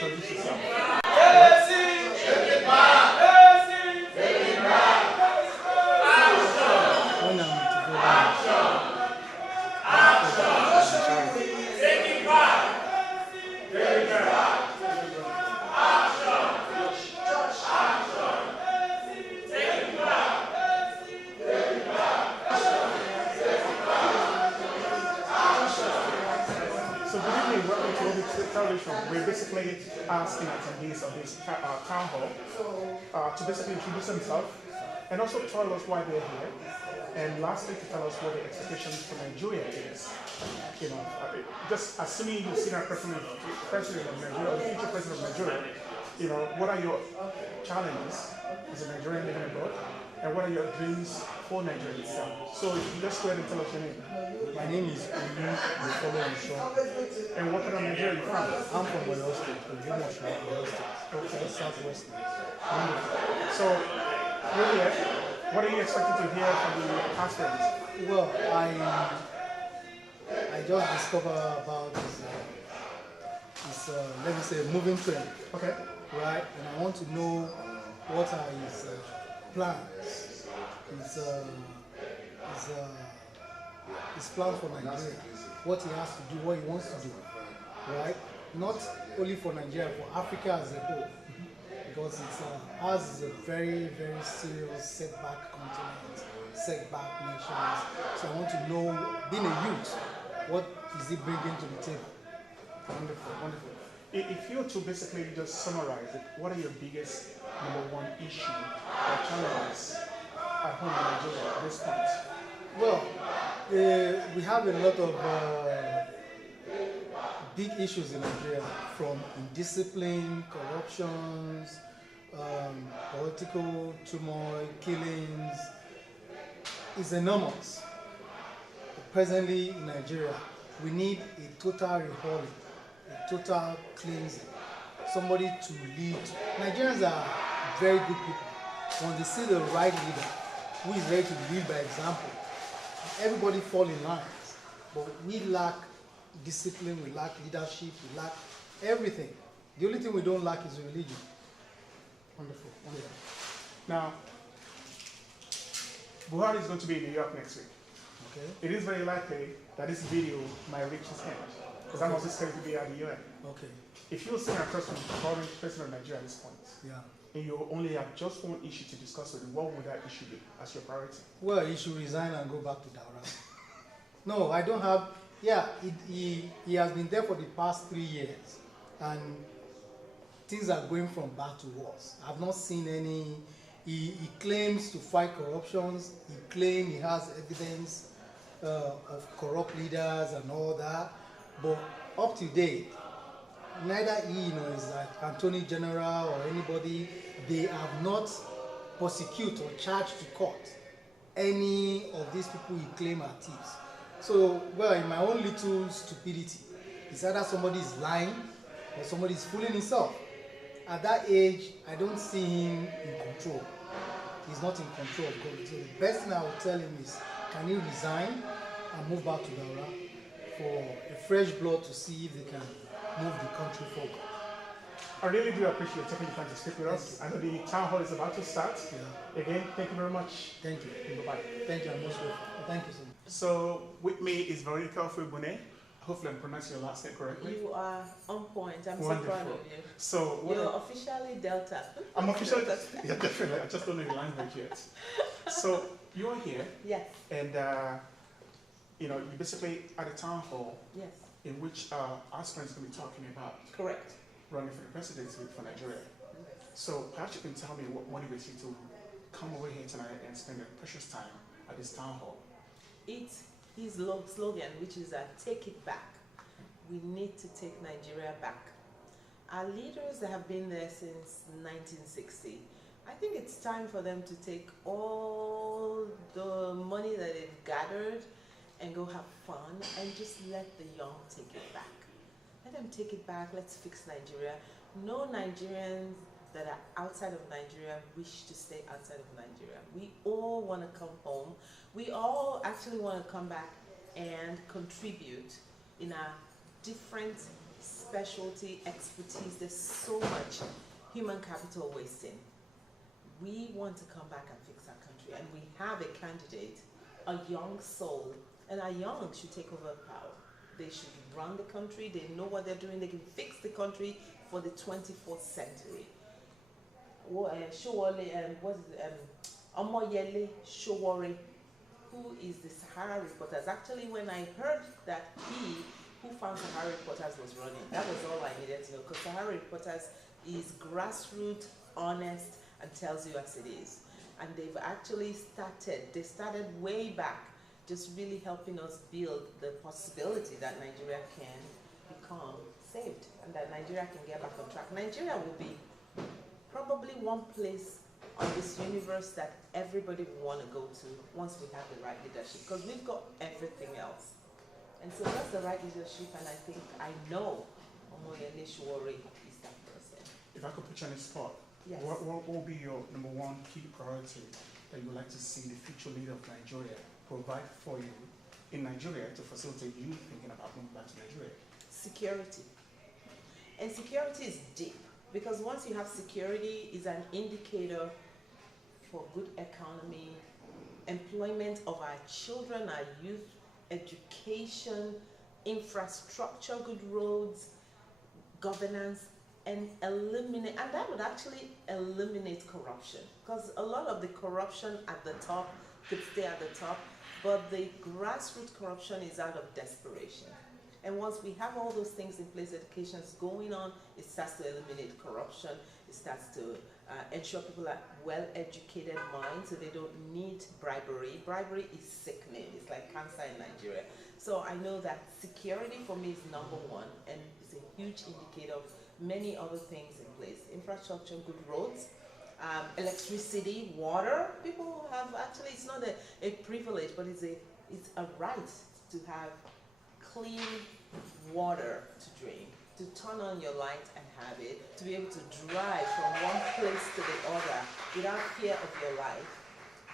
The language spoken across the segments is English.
introduce yourself. We're basically asking attendees of this town hall to basically introduce themselves and also tell us why they're here. And lastly, to tell us what the expectations for Nigeria is. You know, just assuming you've seen our president of Nigeria, the future president of Nigeria, you know, what are your challenges as a Nigerian living abroad? And what are your dreams for Nigeria itself? So let's go ahead and tell us your name. My name is Omoyele Sowore. And what part of Nigeria are you from? I'm from Oyo State, Oyo State. Okay, Southwest. Wonderful. So, you're here. What are you expecting to hear from the aspirants? Well, I just discovered about this let me say, moving trend. Okay. Right? And I want to know what are his plans, his plan for Nigeria, what he has to do, what he wants to do, right? Not only for Nigeria, for Africa as a whole, because ours is a very, very serious setback continent, setback nations. So I want to know, being a youth, what is he bringing to the table? Wonderful, wonderful. If you were to basically just summarize it, what are your biggest #1 issue or challenges at home in Nigeria at this point? Well, we have a lot of big issues in Nigeria, from indiscipline, corruptions, political turmoil, killings. It's enormous. Presently in Nigeria, we need a total overhauling, a total cleansing, somebody to lead. Nigerians are very good people. When they see the right leader who is ready to lead by example, everybody fall in line. But we lack discipline, we lack leadership, we lack everything. The only thing we don't lack is religion. Wonderful, wonderful. Now, Buhari is going to be in New York next week. Okay. It is very likely that this video might reach his hand, because I'm also scheduled to be at the UN. Okay. If you were sitting across from the current president of Nigeria at this point, Yeah. and you only have just one issue to discuss with him, what would that issue be as your priority? Well, he should resign and go back to Daura. No, I don't have. Yeah, he has been there for the past 3 years, and things are going from bad to worse. I've not seen any. He claims to fight corruptions. He claims he has evidence of corrupt leaders and all that, but up to date, neither he nor his attorney general or anybody, they have not prosecuted or charged to court any of these people he claim are thieves. So, well, in my own little stupidity, it's either somebody is lying or somebody is fooling himself. At that age, I don't see him in control. He's not in control of government. So the best thing I would tell him is, can he resign and move back to Daura for a fresh blood to see if they can move the country forward. I really do appreciate taking the time to speak with us. I know the town hall is about to start. Yeah. Again, thank you very much. Thank you. Bye-bye. Thank you, I'm most grateful. Thank you so much. So, with me is Veronica Ofebune. Hopefully I'm pronouncing your last name correctly. You are on point. I'm Wonderful. so proud of you. So, You're officially Delta. I'm officially yeah, definitely. I just don't know the language yet. So, you're here. Yes. And, you know, you basically at a town hall. Yes. In which aspirants going to be talking about correct running for the presidency for Nigeria. So perhaps you can tell me what motivates you to come over here tonight and spend a precious time at this town hall. It's his slogan, which is take it back. We need to take Nigeria back. Our leaders that have been there since 1960, I think it's time for them to take all the money that they've gathered and go have fun and just let the young take it back. Let them take it back. Let's fix Nigeria. No Nigerians that are outside of Nigeria wish to stay outside of Nigeria. We all want to come home. We all actually want to come back and contribute in our different specialty, expertise. There's so much human capital wasting. We want to come back and fix our country, and we have a candidate, a young soul, and our young should take over power. They should run the country. They know what they're doing. They can fix the country for the 24th century. Omoyele Sowore, who is the Sahara Reporters. Actually, when I heard that he, who found Sahara Reporters, was running, that was all I needed to know, because Sahara Reporters is grassroots, honest, and tells you as it is. And they've actually they started way back, just really helping us build the possibility that Nigeria can become saved and that Nigeria can get back on track. Nigeria will be probably one place on this universe that everybody will want to go to once we have the right leadership, because we've got everything else. And so that's the right leadership, and I know Omoyele Sowore is that person. If I could put you on the spot, yes. What will be your number one key priority that you would like to see the future leader of Nigeria provide for you in Nigeria to facilitate you thinking about going back to Nigeria? Security. And security is deep, because once you have security, it's an indicator for good economy, employment of our children, our youth, education, infrastructure, good roads, governance, and that would actually eliminate corruption, because a lot of the corruption at the top could stay at the top, but the grassroots corruption is out of desperation. And once we have all those things in place, education is going on, it starts to eliminate corruption, it starts to ensure people are well-educated minds, so they don't need bribery. Bribery is sickening, it's like cancer in Nigeria. So I know that security for me is number one, and it's a huge indicator of many other things in place. Infrastructure, good roads, electricity, water. People have actually, it's not a privilege, but it's a right to have clean water to drink, to turn on your light and have it, to be able to drive from one place to the other without fear of your life.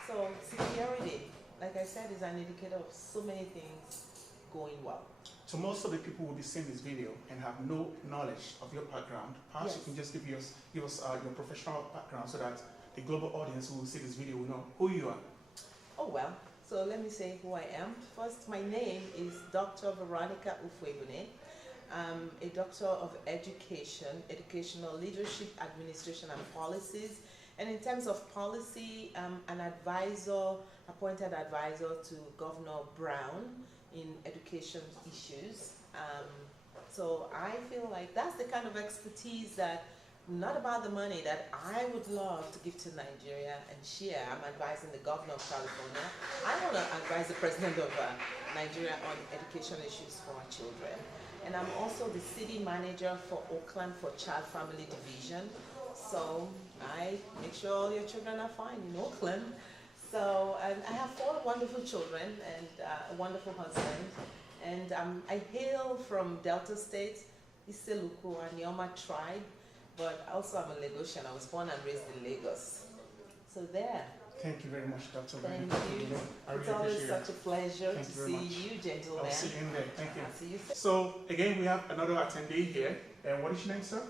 So security, like I said, is an indicator of so many things going well. So most of the people will be seeing this video and have no knowledge of your background. Perhaps Yes. you can just give us your professional background so that the global audience who will see this video will know who you are. Oh well, so let me say who I am. First, my name is Dr. Veronica Ufwebune. I'm a doctor of education, educational leadership, administration, and policies. And in terms of policy, I'm an advisor, appointed advisor to Governor Brown in education issues. So I feel like that's the kind of expertise that, not about the money, that I would love to give to Nigeria and share. I'm advising the governor of California. I want to advise the president of Nigeria on education issues for our children. And I'm also the city manager for Oakland for Child Family Division. So I make sure all your children are fine in Oakland. So I have 4 wonderful children and a wonderful husband. And I hail from Delta State, Iseluku and Yoma tribe, but also I'm a Lagosian. I was born and raised in Lagos. So there. Thank you very much, Dr. Thank you. I really It's always appreciate it. such a pleasure Thank to you very see much. you, gentlemen. I'll see you in there. Thank you. I'll see you. So again, we have another attendee here. And what is your name, sir?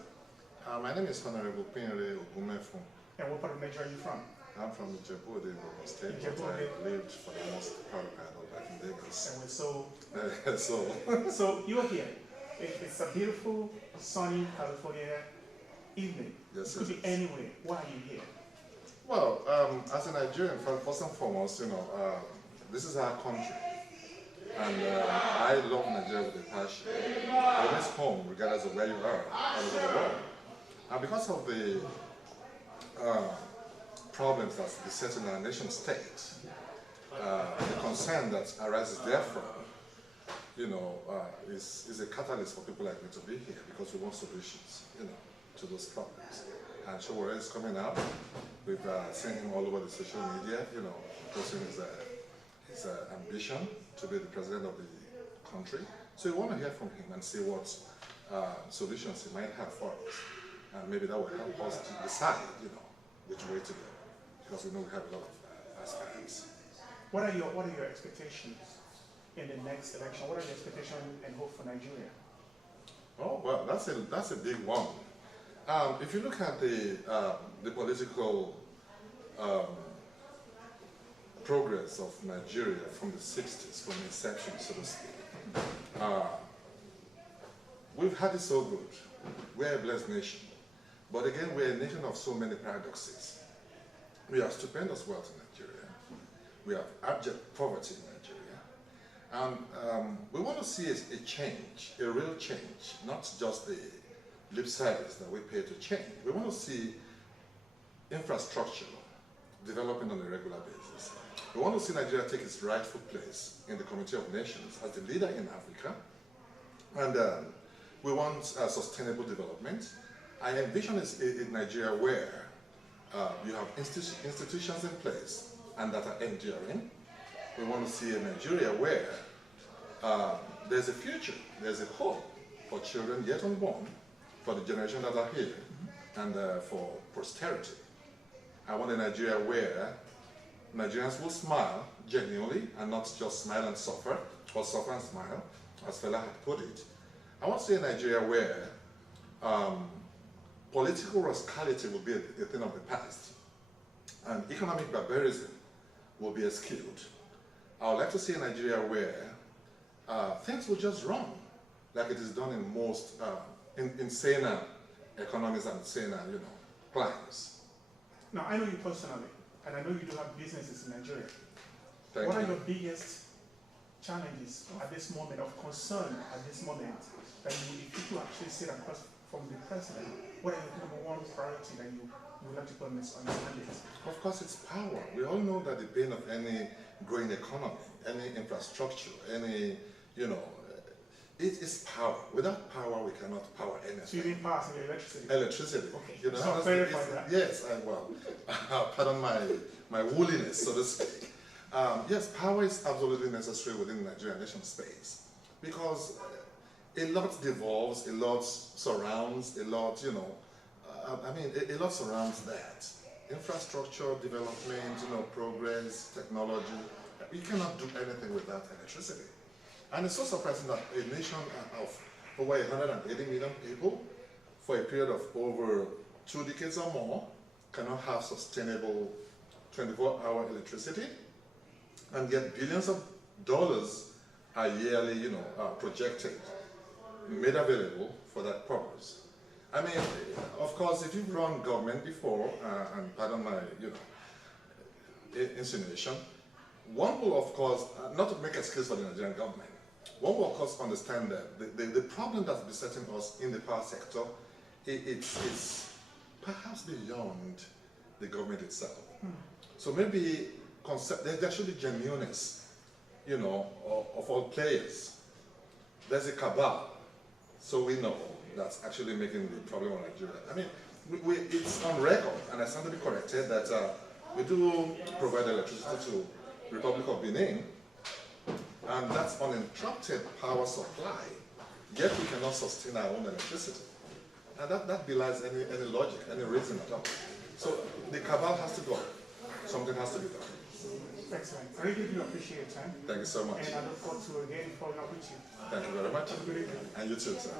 My name is Honorable Pinere Ogumefun. And what part of Nigeria are you from? I'm from Ijebu-Ode, Ogun State, but Ijebu-Ode. I lived for the most part of my adult life in Lagos. And we're so So, you're here. It's a beautiful, sunny California evening. Yes, it could it be is. anywhere. Why are you here? well, as a Nigerian, first and foremost, this is our country. And I love Nigeria with a passion. I miss home, regardless of where you are, all over the world. And because of the problems that beset in our nation state, the concern that arises therefrom, is a catalyst for people like me to be here, because we want solutions, to those problems. And Sowore is coming out. We've seen him all over the social media, posting his ambition to be the president of the country. So we want to hear from him and see what solutions he might have for us. And maybe that will help us to decide, which way to go, because we know we have a lot of aspirants. What are your expectations in the next election? What are your expectations and hope for Nigeria? Oh, well, that's a big one. If you look at the political progress of Nigeria from the 60s, from inception, so to speak, we've had it so good. We're a blessed nation. But again, we're a nation of so many paradoxes. We have stupendous wealth in Nigeria. We have abject poverty in Nigeria. And we want to see a change, a real change, not just the lip service that we pay to change. We want to see infrastructure developing on a regular basis. We want to see Nigeria take its rightful place in the community of nations as the leader in Africa. And we want sustainable development. I envision a Nigeria where you have institutions in place and that are enduring. We want to see a Nigeria where there's a future, there's a hope for children yet unborn, for the generation that are here, and for posterity. I want a Nigeria where Nigerians will smile genuinely and not just smile and suffer, or suffer and smile, as Fela had put it. I want to see a Nigeria where political rascality will be a thing of the past, and economic barbarism will be eschewed. I would like to see a Nigeria where things will just run like it is done in most in saner economies and saner, climes. Now, I know you personally, and I know you do have businesses in Nigeria. What are your biggest challenges at this moment, of concern at this moment, that you, if you actually sit across from the president, what are your number one priority that you would like to put on this mandate? Of course, it's power. We all know that the bane of any growing economy, any infrastructure, any, it is power. Without power, we cannot power anything. So you mean power and electricity? Electricity. Okay. So clarify that. Yes, pardon my wooliness, so to speak. Yes, power is absolutely necessary within the Nigerian nation space because a lot devolves, a lot surrounds, a lot, a lot surrounds that. Infrastructure, development, progress, technology. You cannot do anything without electricity. And it's so surprising that a nation of over 180 million people, for a period of over 2 decades or more, cannot have sustainable 24-hour electricity, and yet billions of dollars are yearly, projected, made available for that purpose. I mean, of course, if you've run government before, and pardon my, insinuation, one will, of course, not to make excuse for the Nigerian government, one will, of course, understand that the problem that's besetting us in the power sector, it's perhaps beyond the government itself. So maybe there should be genuineness, of all players. There's a cabal, so we know that's actually making the problem of Nigeria. I mean, it's on record, and I stand to be corrected, that we do provide electricity to the Republic of Benin, and that's uninterrupted power supply, yet we cannot sustain our own electricity. And that belies any logic, any reason at all. So the cabal has to go. Something has to be done. Excellent. I really do appreciate your time. Thank you so much. And I look forward to again following up with you. Thank you very much. Have a good evening. And you too, sir.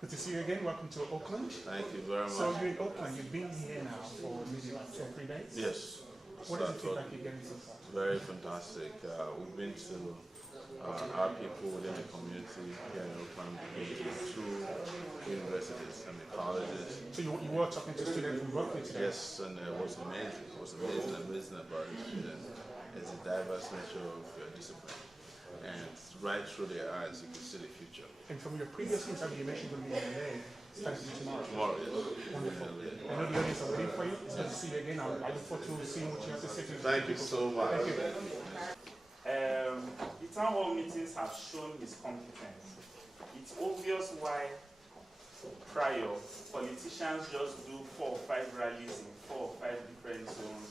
Good to see you again. Welcome to Oakland. Thank you very much. So you're in Oakland. You've been here now for maybe 3 days? Yes. What is the feedback you're getting so far? Very fantastic. We've been to our people within the community here in Oakland. We've been to 2 universities and the colleges. So you were talking to students from Berkeley today? Yes, and it was amazing. It was amazing about the students. It's a diverse nature of discipline. And right through their eyes, you can see the future. And from your previous interview, you mentioned you'll be in LA starting tomorrow. Tomorrow, yes. Wonderful. I know the audience is waiting for you. It's good to see you again. I look forward to seeing what you have to say to Thank you so much. Thank you. The town hall meetings have shown his competence. It's obvious why prior politicians just do 4 or 5 rallies in 4 or 5 different zones,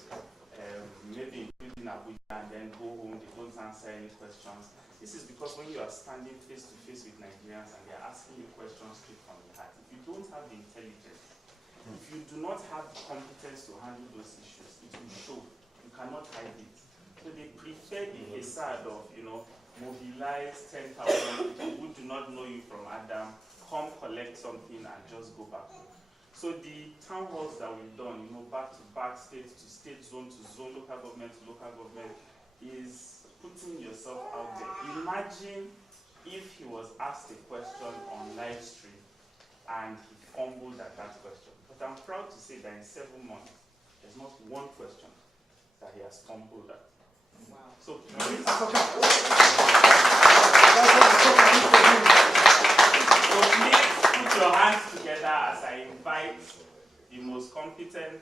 maybe including Abuja, and then go home, they don't answer any questions. This is because when you are standing face to face with Nigerians and they are asking you questions straight from the heart, if you don't have the intelligence, if you do not have the competence to handle those issues, it will show. You cannot hide it. So they prefer the facade of, mobilize 10,000 people who do not know you from Adam, come collect something and just go back home. So the town halls that we've done, back to back, state to state, zone to zone, local government to local government, is putting yourself out there. Imagine if he was asked a question on live stream and he fumbled at that question. But I'm proud to say that in 7 months, there's not one question that he has fumbled at. Wow. So please, put your hands together as I invite the most competent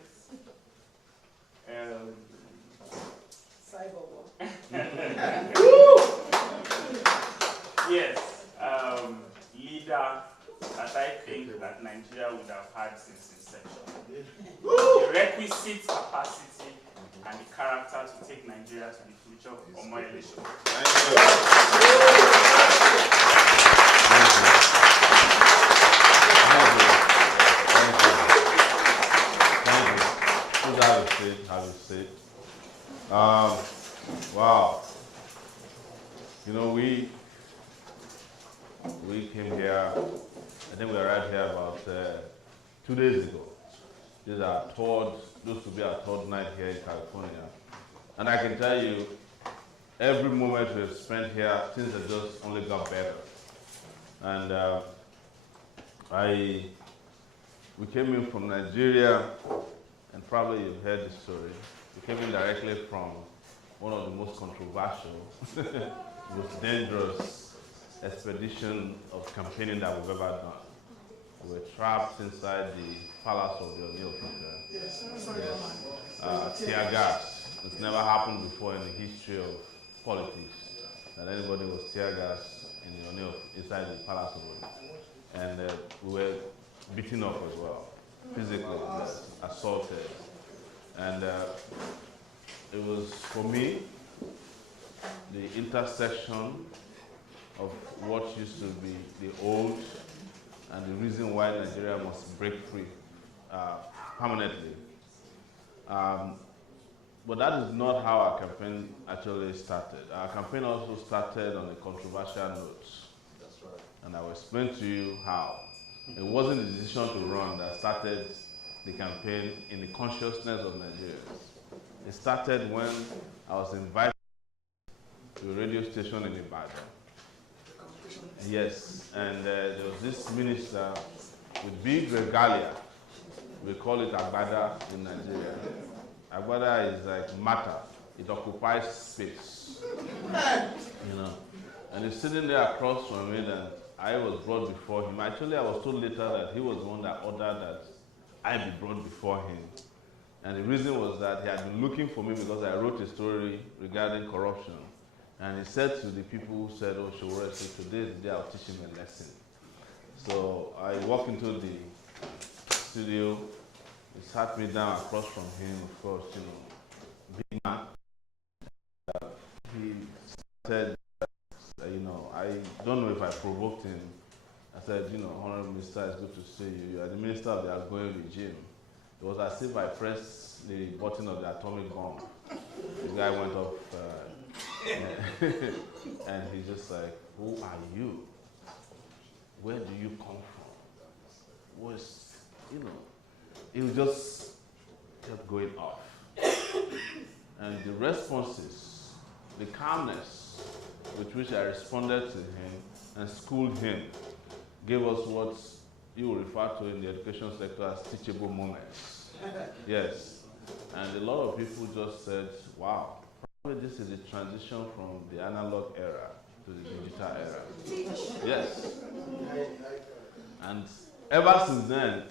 yes, leader that I think that Nigeria would have had since inception. The requisite capacity and the character to take Nigeria to the future. Omoyele Sowore. Have a seat. Wow. We came here, I think we arrived here about 2 days ago. This is our used to be our third night here in California. And I can tell you, every moment we've spent here, things have just only got better. And we came in from Nigeria, and probably you've heard the story. We came in directly from one of the most controversial, most dangerous expedition of campaigning that we've ever done. We were trapped inside the palace of the Oakland. Yes. Tear gas. It's never happened before in the history of politics that anybody was tear gas inside the palace of Oakland. And we were beaten up as well, physically, assaulted. And it was, for me, the intersection of what used to be the old and the reason why Nigeria must break free permanently. But that is not how our campaign actually started. Our campaign also started on a controversial note. That's right. And I will explain to you how. It wasn't the decision to run that started the campaign in the consciousness of Nigerians. It started when I was invited to a radio station in Ibadan. Yes, and there was this minister with big regalia. We call it Agbada in Nigeria. Agbada is like matter. It occupies space. And he's sitting there across from me, and I was brought before him. Actually, I was told later that he was the one that ordered that I be brought before him. And the reason was that he had been looking for me because I wrote a story regarding corruption. And he said to the people who said, "Oh, Sowore, so today is the day I'll teach him a lesson." So I walked into the studio. He sat me down across from him, of course, big man. He said, I don't know if I provoked him. I said, Honorable Minister, it's good to see you. You are the minister of the outgoing regime. It was as if I pressed the button of the atomic bomb. The guy went off, and he's just like, "Who are you? Where do you come from?" It just kept going off. And the responses, the calmness with which I responded to him and schooled him, gave us what you refer to in the education sector as teachable moments. Yes. And a lot of people just said, wow, probably this is a transition from the analog era to the digital era. Yes. And ever since then,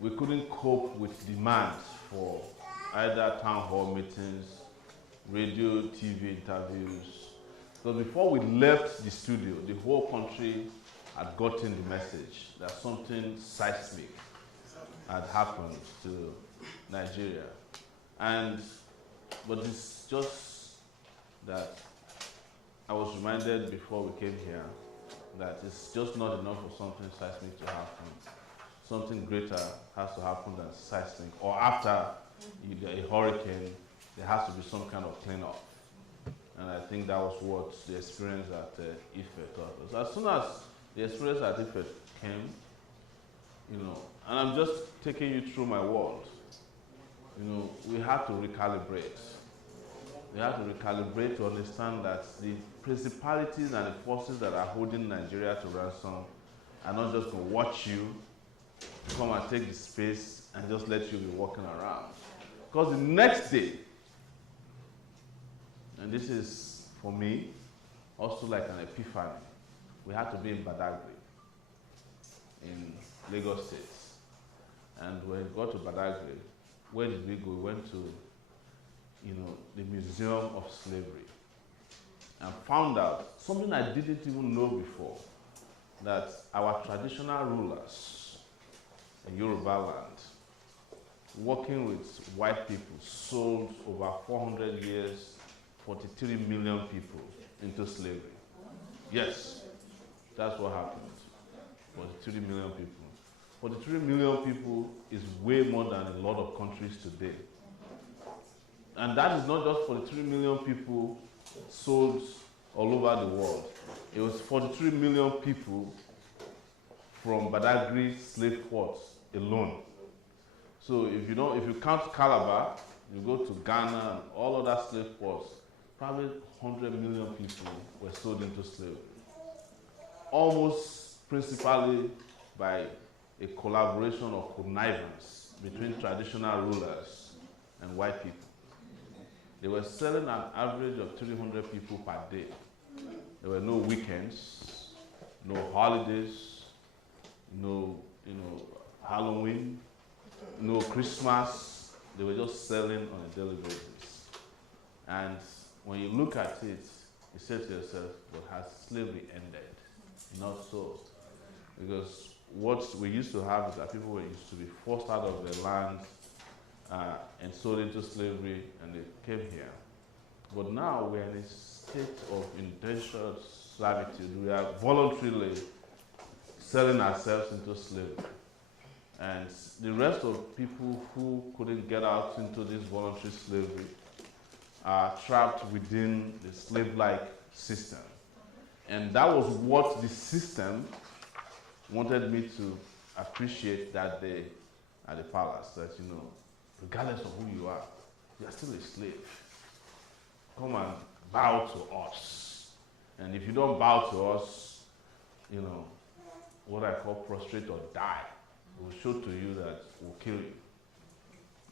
we couldn't cope with demand for either town hall meetings, radio, TV interviews. So before we left the studio, the whole country had gotten the message that something seismic had happened to Nigeria. But it's just that I was reminded before we came here that it's just not enough for something seismic to happen. Something greater has to happen than seismic. Or after a hurricane, there has to be some kind of cleanup. And I think that was what the experience at Ife taught us. As soon as the experience at Ife came, you know, and I'm just taking you through my world. You know, we have to recalibrate. We have to recalibrate to understand that the principalities and the forces that are holding Nigeria to ransom are not just going to watch you come and take the space and just let you be walking around. Because the next day, and this is, for me, also like an epiphany, we had to be in Badagry, in Lagos State. And when we got to Badagry, where did we go? We went to, you know, the Museum of Slavery and found out something I didn't even know before, that our traditional rulers in Yoruba land, working with white people, sold over 400 years, 43 million people into slavery. Yes, that's what happened. 43 million people. 43 million people is way more than a lot of countries today. And that is not just 43 million people sold all over the world. It was 43 million people from Badagry slave ports alone. So if you count Calabar, you go to Ghana and all other slave ports, probably 100 million people were sold into slavery. Almost principally by a collaboration or connivance between traditional rulers and white people. They were selling an average of 300 people per day. There were no weekends, no holidays, no Halloween, no Christmas. They were just selling on a daily basis. And when you look at it, you say to yourself, but has slavery ended? Not so. Because what we used to have is that people were used to be forced out of their land and sold into slavery, and they came here. But now we're in a state of indentured servitude. We are voluntarily selling ourselves into slavery. And the rest of people who couldn't get out into this voluntary slavery are trapped within the slave-like system. And that was what the system wanted me to appreciate that day at the palace, that, you know, regardless of who you are still a slave. Come and bow to us. And if you don't bow to us, you know, what I call prostrate or die, we'll show to you that we'll kill you.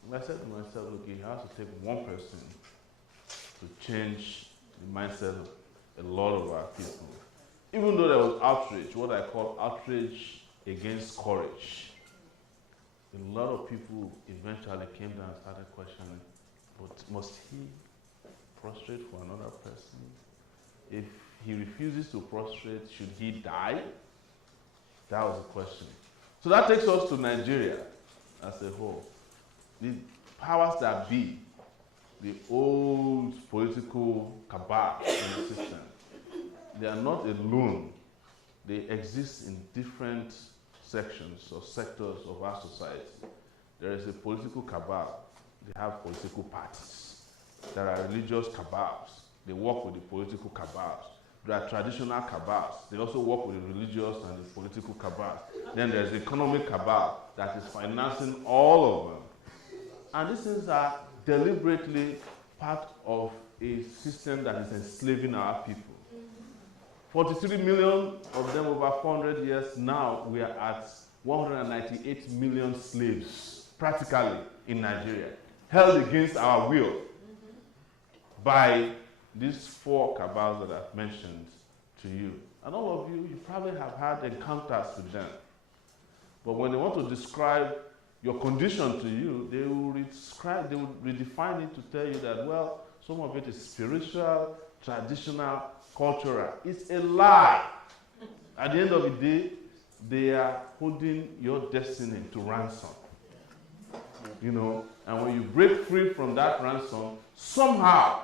And I said to myself, look, it has to take one person to change the mindset of a lot of our people. Even though there was outrage, what I call outrage against courage, a lot of people eventually came down and started questioning, but must he prostrate for another person? If he refuses to prostrate, should he die? That was the question. So that takes us to Nigeria as a whole. The powers that be, the old political cabal in the system, they are not alone. They exist in different sections or sectors of our society. There is a political cabal. They have political parties. There are religious cabals. They work with the political cabals. There are traditional cabals. They also work with the religious and the political cabals. Then there's the economic cabal that is financing all of them. And these things are deliberately part of a system that is enslaving our people. 43 million of them over 400 years. Now we are at 198 million slaves, practically, in Nigeria, held against our will by these four cabals that I've mentioned to you. And all of you, you probably have had encounters with them. But when they want to describe your condition to you, they will redefine it to tell you that, well, some of it is spiritual, traditional, cultural. It's a lie. At the end of the day, they are holding your destiny to ransom. You know, and when you break free from that ransom, somehow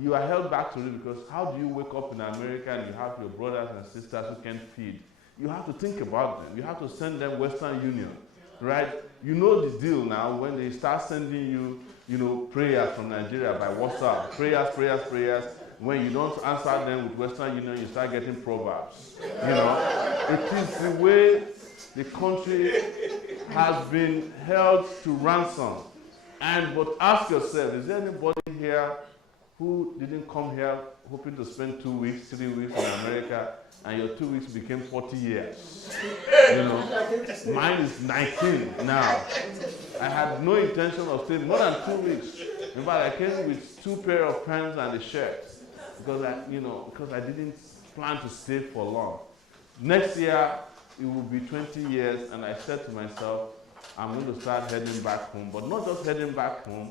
you are held back to it, because how do you wake up in America and you have your brothers and sisters who can't feed? You have to think about them. You have to send them Western Union, right? You know the deal now when they start sending you, you know, prayers from Nigeria by WhatsApp, prayers, when you don't answer them with Western Union, you start getting proverbs. You know, it is the way the country has been held to ransom. But ask yourself, is there anybody here who didn't come here hoping to spend 2 weeks, 3 weeks in America, and your 2 weeks became 40 years? You know, mine is 19 now. I had no intention of staying more than 2 weeks. In fact, I came with 2 pair of pants and a shirt because I didn't plan to stay for long. Next year, it will be 20 years, and I said to myself, I'm going to start heading back home, but not just heading back home.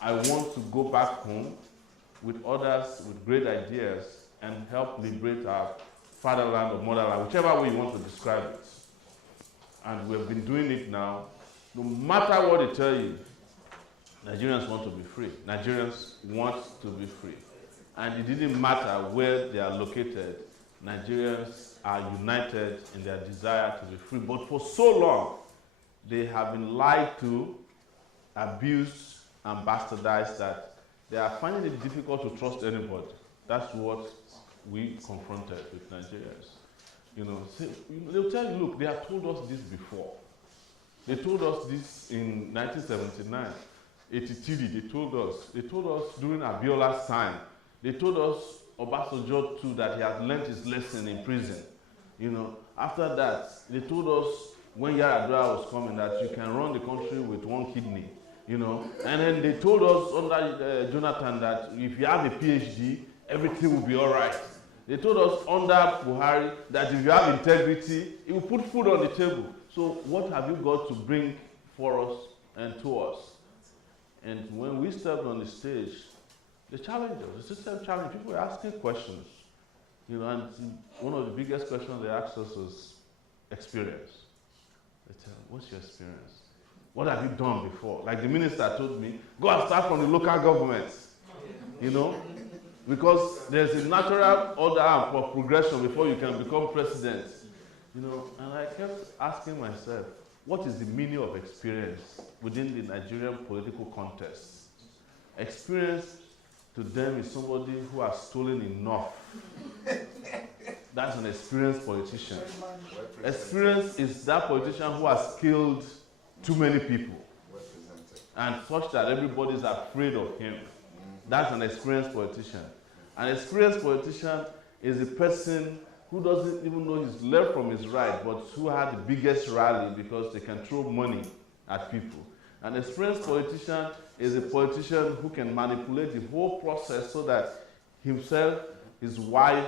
I want to go back home with others with great ideas and help liberate our fatherland or motherland, whichever way you want to describe it. And we've been doing it now. No matter what they tell you, Nigerians want to be free. Nigerians want to be free. And it didn't matter where they are located, Nigerians are united in their desire to be free. But for so long, they have been lied to, abused, and bastardized that they are finding it difficult to trust anybody. That's what we confronted with Nigerians. You know, they'll tell you, look, they have told us this before. They told us this in 1979. Etitiri, they told us during Abiola's time. They told us, Obasanjo too, that he had learned his lesson in prison. You know, after that, they told us when Yaradua was coming that you can run the country with 1 kidney. You know, and then they told us under Jonathan that if you have a PhD, everything will be all right. They told us under Buhari that if you have integrity, it will put food on the table. So what have you got to bring for us and to us? And when we stepped on the stage, the challenges, the system challenge, people were asking questions. You know, and one of the biggest questions they asked us was experience. They tell, what's your experience? What have you done before? Like the minister told me, go and start from the local government. You know, because there's a natural order for progression before you can become president. You know, and I kept asking myself, what is the meaning of experience within the Nigerian political context? Experience to them is somebody who has stolen enough. That's an experienced politician. Experience is that politician who has killed too many people and such that everybody is afraid of him. That's an experienced politician. An experienced politician is a person who doesn't even know his left from his right, but who had the biggest rally because they can throw money at people. An experienced politician is a politician who can manipulate the whole process so that himself, his wife,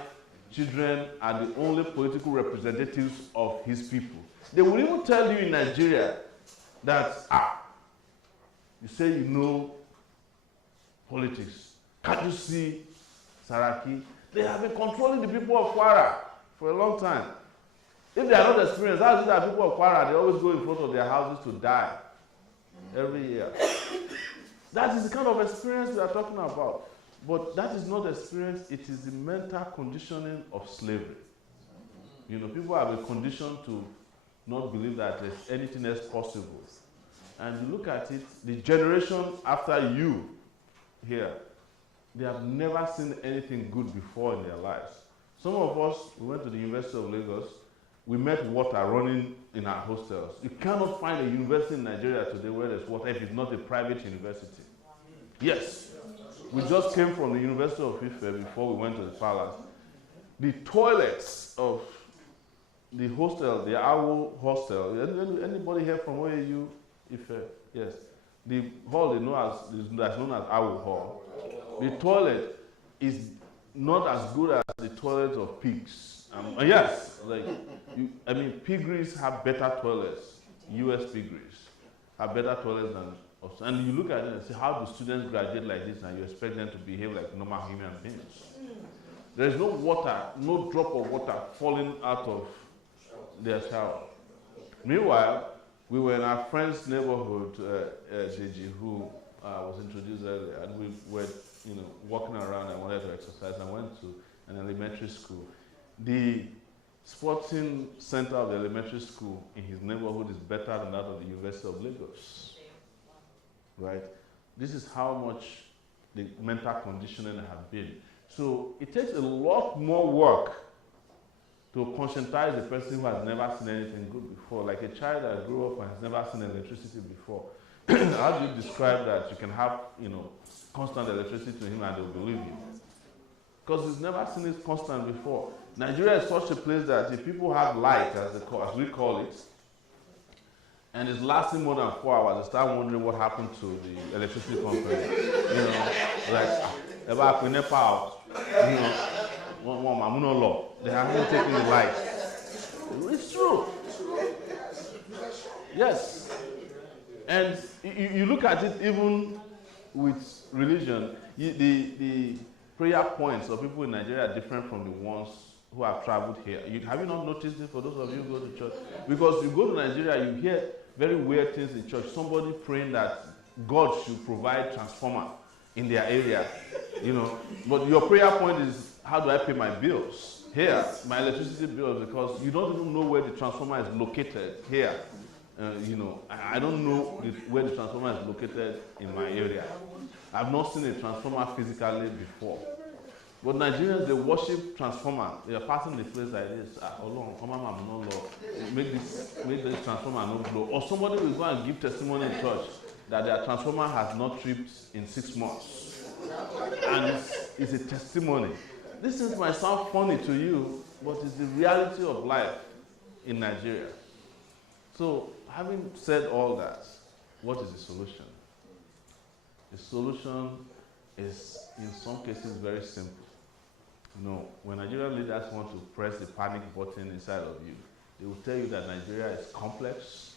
children are the only political representatives of his people. They will even tell you in Nigeria that, you say you know politics. Can't you see Saraki? They have been controlling the people of Kwara for a long time. If they are not experienced, how is it that people of Kwara, they always go in front of their houses to die every year? That is the kind of experience we are talking about. But that is not experience, it is the mental conditioning of slavery. You know, people have been conditioned to not believe that there's anything else possible. And you look at it, the generation after you here, they have never seen anything good before in their lives. Some of us, we went to the University of Lagos, we met water running in our hostels. You cannot find a university in Nigeria today where there's water if it's not a private university. Yes. We just came from the University of Ife before we went to the palace. The toilets of the hostel, the Awo hostel, anybody here from OAU? Ife? Yes. The hall they know that's known as Awo Hall. The toilet is not as good as the toilet of pigs. Yes, piggeries have better toilets. US piggeries have better toilets than us. And you look at it and say, how do students graduate like this and you expect them to behave like normal human beings? There is no water, no drop of water falling out of their shower. Meanwhile, we were in our friend's neighborhood, JG, who was introduced earlier, and we were walking around and wanted to exercise. I went to an elementary school. The sporting center of the elementary school in his neighborhood is better than that of the University of Lagos. Right? This is how much the mental conditioning have been. So it takes a lot more work to conscientize a person who has never seen anything good before, like a child that grew up and has never seen electricity before. How do you describe that? You can have, constant electricity to him and they'll believe you. Because he's never seen it constant before. Nigeria is such a place that if people have light, as we call it, and it's lasting more than 4 hours, they start wondering what happened to the electricity company. Like, about NEPA out, they haven't taken the light. It's true. Yes. And you look at it even with religion, the prayer points of people in Nigeria are different from the ones who have traveled here. Have you not noticed it for those of you who go to church? Because you go to Nigeria, you hear very weird things in church. Somebody praying that God should provide transformer in their area, But your prayer point is, how do I pay my bills? Here, my electricity bills, because you don't even know where the transformer is located here. I don't know where the transformer is located in my area. I've not seen a transformer physically before. But Nigerians, they worship transformer. They are passing the place like this. Make this transformer not blow. Or somebody will go and give testimony in church that their transformer has not tripped in 6 months. And it's a testimony. This things might sound funny to you, but it's the reality of life in Nigeria. So, having said all that, what is the solution? The solution is, in some cases, very simple. When Nigerian leaders want to press the panic button inside of you, they will tell you that Nigeria is complex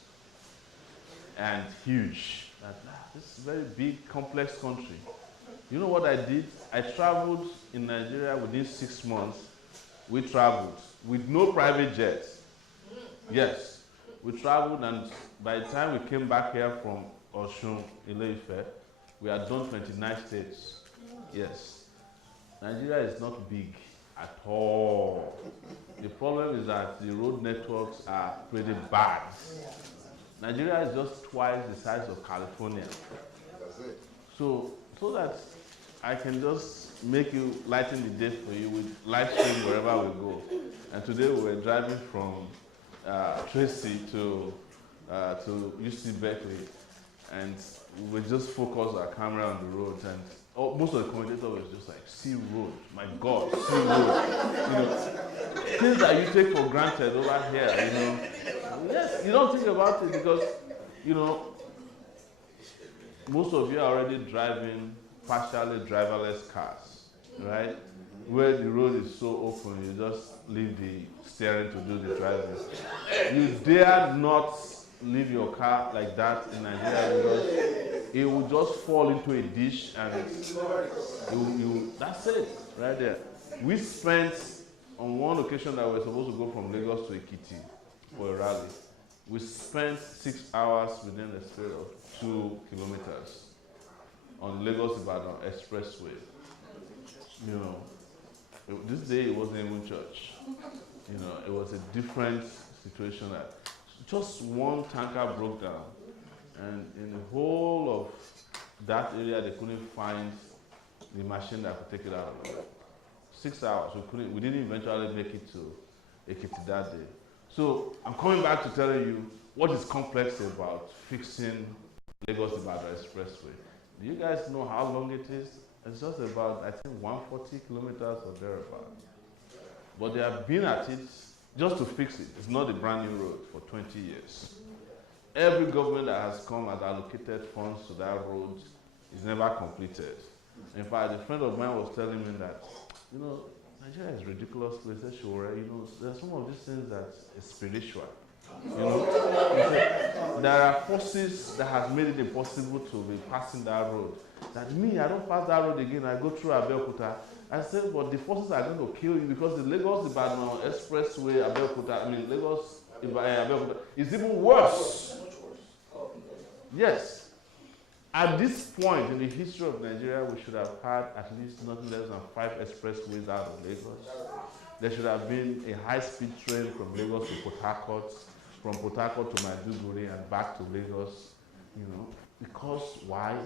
and huge. That this is a very big, complex country. You know what I did? I traveled in Nigeria within 6 months. We traveled with no private jets. Yes, we traveled, and by the time we came back here from Osun, Ile-Ife, we had done 29 states. Yes. Nigeria is not big at all. The problem is that the road networks are pretty bad. Nigeria is just twice the size of California. So that I can just make you lighten the day for you with live stream wherever we go. And today we were driving from Tracy to UC Berkeley, and we just focused our camera on the road, and most of the commentators was just like, "See road, my God, see road." Things that you take for granted over here, Yes, you don't think about it because, most of you are already driving partially driverless cars, right? Where the road is so open, you just leave the steering to do the driving. You dare not leave your car like that in Nigeria because it will just fall into a ditch and that's it, right there. We spent, on one occasion that we were supposed to go from Lagos to Ekiti for a rally, we spent 6 hours within the space of 2 kilometers on Lagos-Ibadan Expressway. This day it wasn't even church. It was a different situation. That just one tanker broke down, and in the whole of that area, they couldn't find the machine that could take it out of the way. 6 hours, we didn't eventually make it to Ekiti that day. So I'm coming back to tell you what is complex about fixing Lagos-Ibadan Expressway. Do you guys know how long it is? It's just about, I think, 140 kilometers or thereabout. But they have been at it just to fix it. It's not a brand new road for 20 years. Every government that has come has allocated funds to that road. It's never completed. In fact, a friend of mine was telling me that, Nigeria is ridiculous place. He said, Sowore, there are some of these things that is spiritual. There are forces that have made it impossible to be passing that road. That I don't pass that road again, I go through Abeokuta. I said, but the forces are going to kill you because the Lagos-Ibadan Expressway, Lagos-Ibadan is even worse. Yes. At this point in the history of Nigeria, we should have had at least nothing less than 5 expressways out of Lagos. There should have been a high-speed train from Lagos to Port Harcourt, from Port Harcourt to Maiduguri and back to Lagos, because why?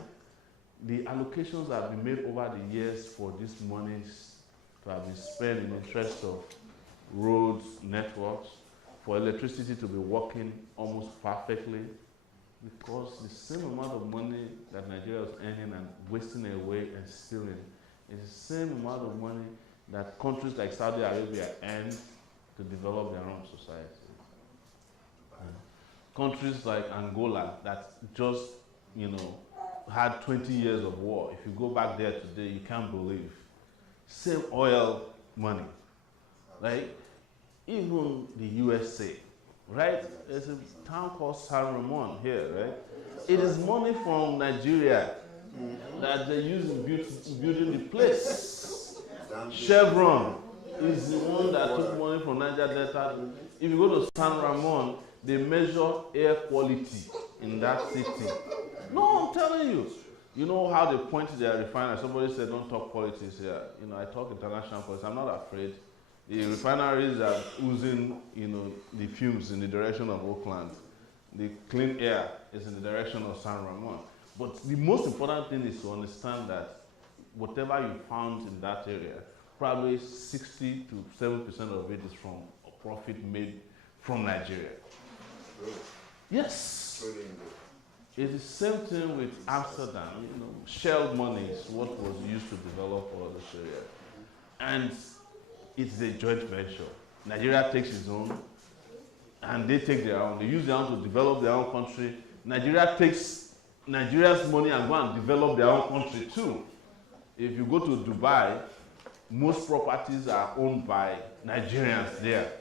The allocations that have been made over the years for these monies to have been spent in the interest of roads, networks, for electricity to be working almost perfectly, because the same amount of money that Nigeria is earning and wasting away and stealing is the same amount of money that countries like Saudi Arabia earn to develop their own society. Countries like Angola that just, had 20 years of war. If you go back there today, you can't believe. Same oil money, right? Even the USA, right? There's a town called San Ramon here, right? It is money from Nigeria that they use in building the place. Chevron is the one that took money from Niger Delta. If you go to San Ramon, they measure air quality in that city. No, I'm telling you. You know how they point to their refinery? Somebody said, don't talk politics here. I talk international politics. I'm not afraid. The refineries are oozing, the fumes in the direction of Oakland. The clean air is in the direction of San Ramon. But the most important thing is to understand that whatever you found in that area, probably 60 to 7% of it is from a profit made from Nigeria. Yes. It's the same thing with Amsterdam. Shell money is what was used to develop all this area. And it's a joint venture. Nigeria takes its own, and they take their own. They use their own to develop their own country. Nigeria takes Nigeria's money and go and develop their own country too. If you go to Dubai, most properties are owned by Nigerians there.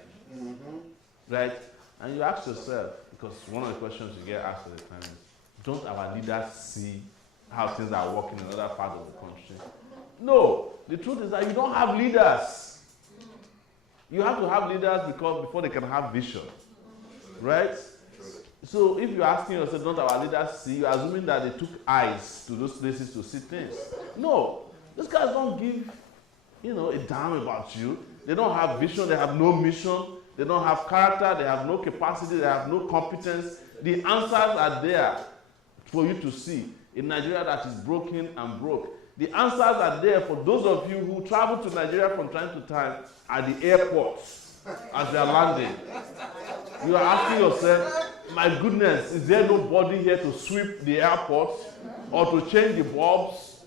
Right? And you ask yourself, because one of the questions you get asked at the time is, don't our leaders see how things are working in other parts of the country? No. The truth is that you don't have leaders. You have to have leaders before they can have vision. Right? So if you're asking yourself, don't our leaders see, you're assuming that they took eyes to those places to see things. No. These guys don't give, a damn about you. They don't have vision, they have no mission, they don't have character, they have no capacity, they have no competence. The answers are there for you to see. In Nigeria that is broken and broke. The answers are there for those of you who travel to Nigeria from time to time at the airports as they are landing. You are asking yourself, my goodness, is there nobody here to sweep the airports or to change the bulbs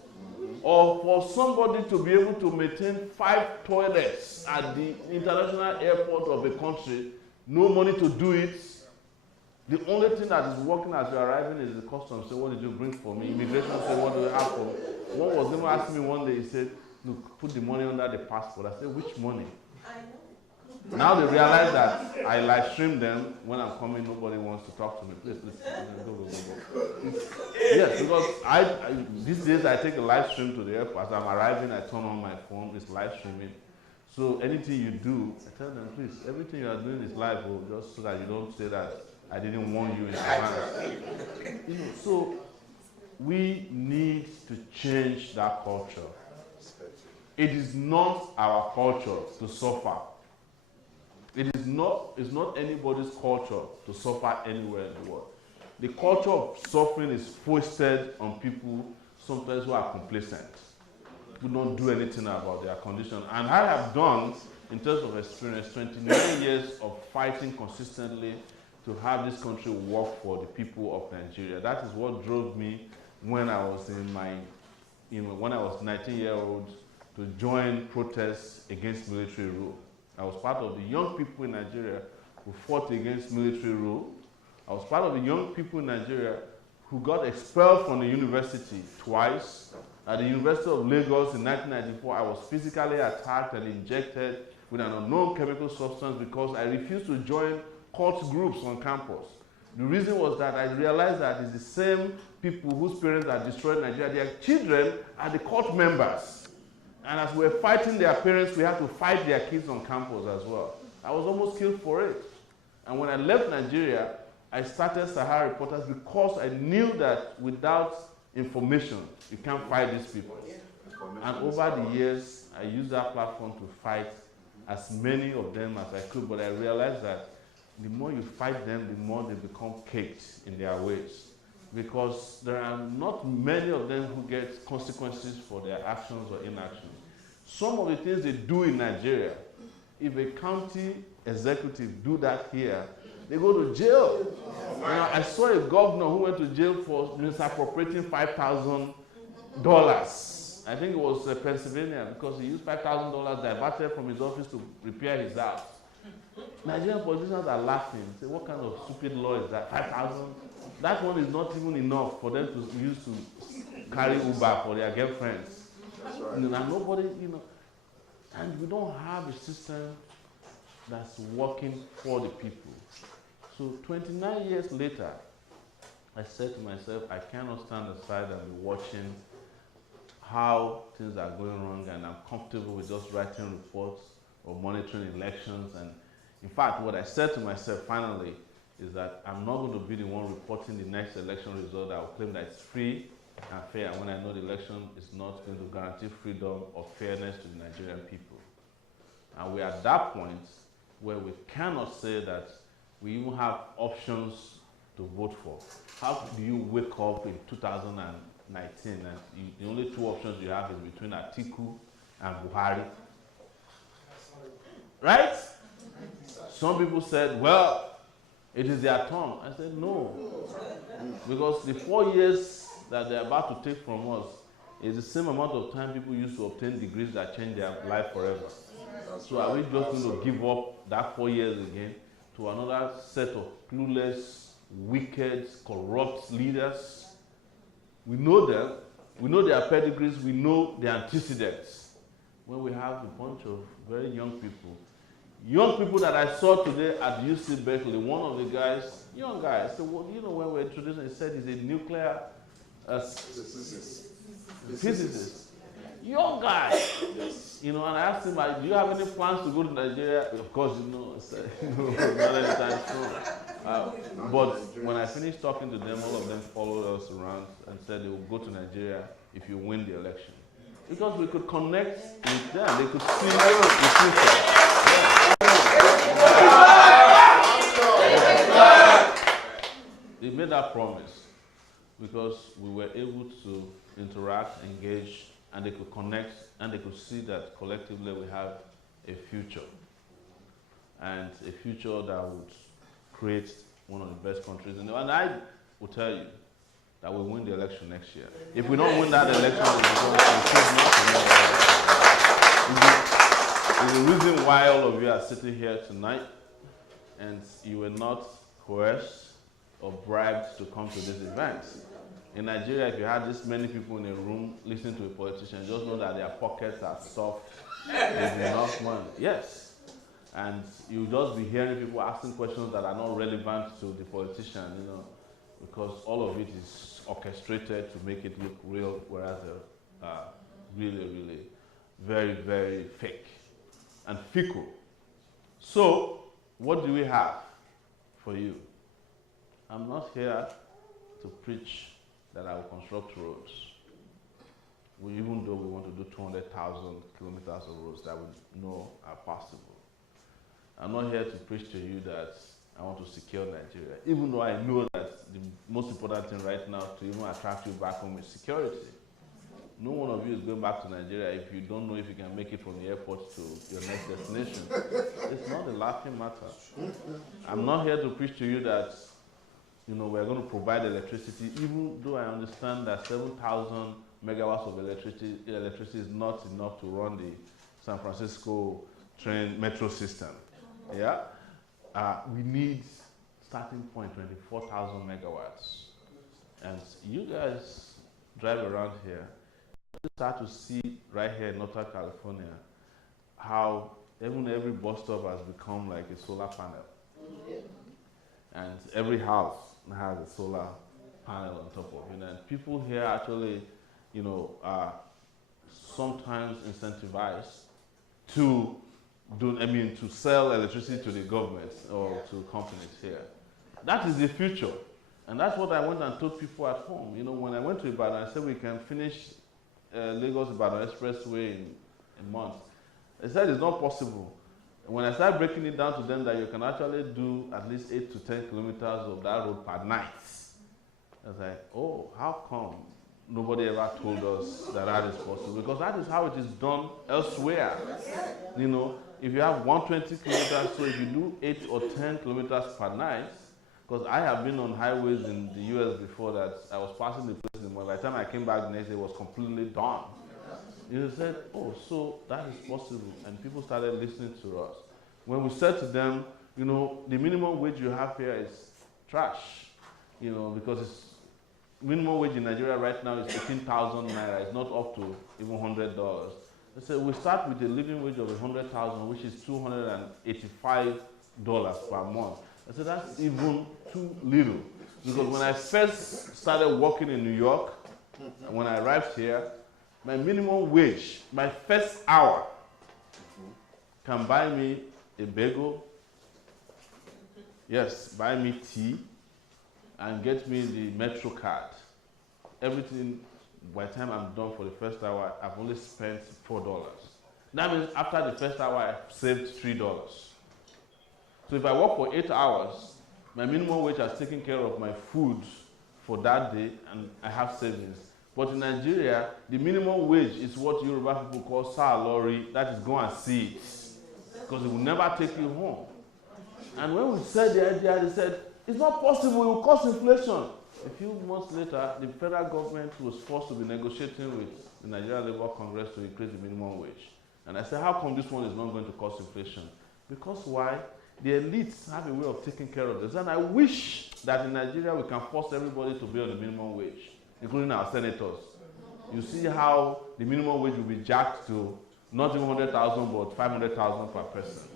or for somebody to be able to maintain 5 toilets at the international airport of a country, no money to do it? The only thing that is working as you're arriving is the customs. Say, what did you bring for me? Immigration say, what do you have for me? One was even asking me one day, he said, look, put the money under the passport. I said, which money? I know. Now they realize that I live stream them. When I'm coming, nobody wants to talk to me. Please, go. Yes, because these days I take a live stream to the airport. As I'm arriving, I turn on my phone, it's live streaming. So anything you do, I tell them, please, everything you are doing is live, just so that you don't say that I didn't warn you in advance. So we need to change that culture. It is not our culture to suffer. It's not anybody's culture to suffer anywhere in the world. The culture of suffering is foisted on people sometimes who are complacent, who don't do anything about their condition. And I have done, in terms of experience, 29 years of fighting consistently to have this country work for the people of Nigeria. That is what drove me when I was when I was 19-year-old to join protests against military rule. I was part of the young people in Nigeria who fought against military rule. I was part of the young people in Nigeria who got expelled from the university twice. At the University of Lagos in 1994, I was physically attacked and injected with an unknown chemical substance because I refused to join cult groups on campus. The reason was that I realized that it's the same people whose parents had destroyed Nigeria. Their children are the cult members. And as we were fighting their parents, we had to fight their kids on campus as well. I was almost killed for it. And when I left Nigeria, I started Sahara Reporters because I knew that without information, you can't fight these people. And over the years, I used that platform to fight as many of them as I could, but I realized that the more you fight them, the more they become caked in their ways. Because there are not many of them who get consequences for their actions or inactions. some of the things they do in Nigeria, if a county executive do that here, they go to jail. You know, I saw a governor who went to jail for misappropriating $5,000. I think it was Pennsylvania, because he used $5,000 diverted from his office to repair his house. Nigerian politicians are laughing. Say, what kind of stupid law is that? 5,000? That one is not even enough for them to use to carry Uber for their girlfriends. That's right. And nobody, you know, and we don't have a system that's working for the people. So 29 years later, I said to myself, I cannot stand aside and be watching how things are going wrong, and I'm comfortable with just writing reports or monitoring elections. And in fact, what I said to myself finally is that I'm not going to be the one reporting the next election result. I will claim that it's free and fair when I know the election is not going to guarantee freedom or fairness to the Nigerian people. And we're at that point where we cannot say that we even have options to vote for. How do you wake up in 2019 and the only two options you have is between Atiku and Buhari? Right? Some people said, well, it is their turn. I said, no. Because the 4 years that they're about to take from us is the same amount of time people used to obtain degrees that change their life forever. So are we just going to give up that 4 years again to another set of clueless, wicked, corrupt leaders? We know them, we know their pedigrees, we know their antecedents. When we have a bunch of very young people that I saw today at UC Berkeley, one of the guys, young guy, so well, you know, when we were introducing, he said he's a nuclear physicist. Young guy. Yes. You know, and I asked him, do you have any plans to go to Nigeria? Of course, you know, I said, not anytime soon. But when I finished talking to them, all of them followed us around and said they will go to Nigeria if you win the election. Because we could connect with them, they could see the future. They made that promise because we were able to interact, engage, and they could connect, and they could see that collectively we have a future. And a future that would create one of the best countries in the world. And I will tell you that we'll win the election next year. If we don't win that election, it's the reason why all of you are sitting here tonight, and you were not coerced or bribed to come to this event. In Nigeria, if you had this many people in a room listening to a politician, just know that their pockets are soft with enough money. Yes. And you'll just be hearing people asking questions that are not relevant to the politician, you know, because all of it is orchestrated to make it look real, whereas they're really, really very, very fake and fickle. So, what do we have for you? I'm not here to preach that I will construct roads. Even though we want to do 200,000 kilometers of roads that we know are possible. I'm not here to preach to you that I want to secure Nigeria, even though I know that the most important thing right now to even attract you back home is security. No one of you is going back to Nigeria if you don't know if you can make it from the airport to your next destination. It's not a laughing matter. I'm not here to preach to you that, you know, we're going to provide electricity, even though I understand that 7,000 megawatts of electricity is not enough to run the San Francisco train metro system. Yeah? We need, starting point, 24,000 megawatts. And you guys drive around here, you start to see right here in Northern California how even every bus stop has become like a solar panel. And every house has a solar panel on top of it. And people here actually, you know, are sometimes incentivized to to sell electricity to the government or to companies here. That is the future. And that's what I went and told people at home. You know, when I went to Ibadan, I said we can finish Lagos-Ibadan Expressway in a month. They said it's not possible. And when I started breaking it down to them that you can actually do at least 8 to 10 kilometers of that road per night, I was like, oh, how come nobody ever told us that that is possible, because that is how it is done elsewhere. You know, if you have 120 kilometers, so if you do 8 or 10 kilometers per night, because I have been on highways in the US before that I was passing the place in the morning. By the time I came back the next day, it was completely done. You said, oh, so that is possible, and people started listening to us. When we said to them, you know, the minimum wage you have here is trash, you know, because it's minimum wage in Nigeria right now is 18,000 naira. It's not up to even $100. They said we start with a living wage of 100,000, which is $285 per month. I said that's even too little, because when I first started working in New York, when I arrived here, my minimum wage, my first hour, can buy me a bagel, yes, buy me tea, and get me the Metro card. Everything, by the time I'm done for the first hour, I've only spent $4. That means after the first hour, I've saved $3. So if I work for 8 hours, my minimum wage has taken care of my food for that day, and I have savings. But in Nigeria, the minimum wage is what Yoruba people call salary, that is go and see it, because it will never take you home. And when we said the idea, they said, it's not possible, it will cause inflation. A few months later, the federal government was forced to be negotiating with the Nigerian Labour Congress to increase the minimum wage. And I said, how come this one is not going to cause inflation? Because why? The elites have a way of taking care of this. And I wish that in Nigeria we can force everybody to be on the minimum wage, including our senators. You see how the minimum wage will be jacked to not even 100,000 but 500,000 per person.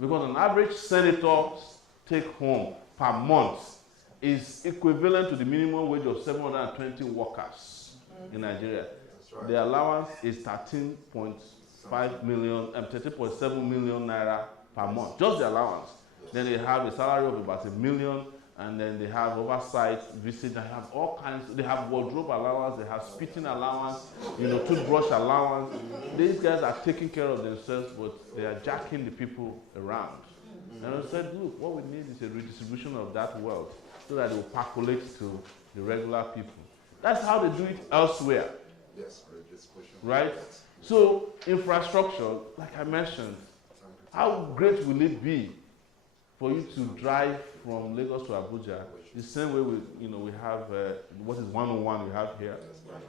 Because an average senator's take home per month is equivalent to the minimum wage of 720 workers in Nigeria. Right. The allowance is 13.7 million naira per month, just the allowance. Yes. Then they have a salary of about $1 million, and then they have oversight visit, they have all kinds, they have wardrobe allowance, they have spitting allowance, you know, toothbrush allowance. These guys are taking care of themselves, but they are jacking the people around. And I said, look, what we need is a redistribution of that wealth so that it will percolate to the regular people. That's how they do it elsewhere. Yes, redistribution. Right? So, infrastructure, like I mentioned, how great will it be for you to drive from Lagos to Abuja the same way we have what is 101 we have here?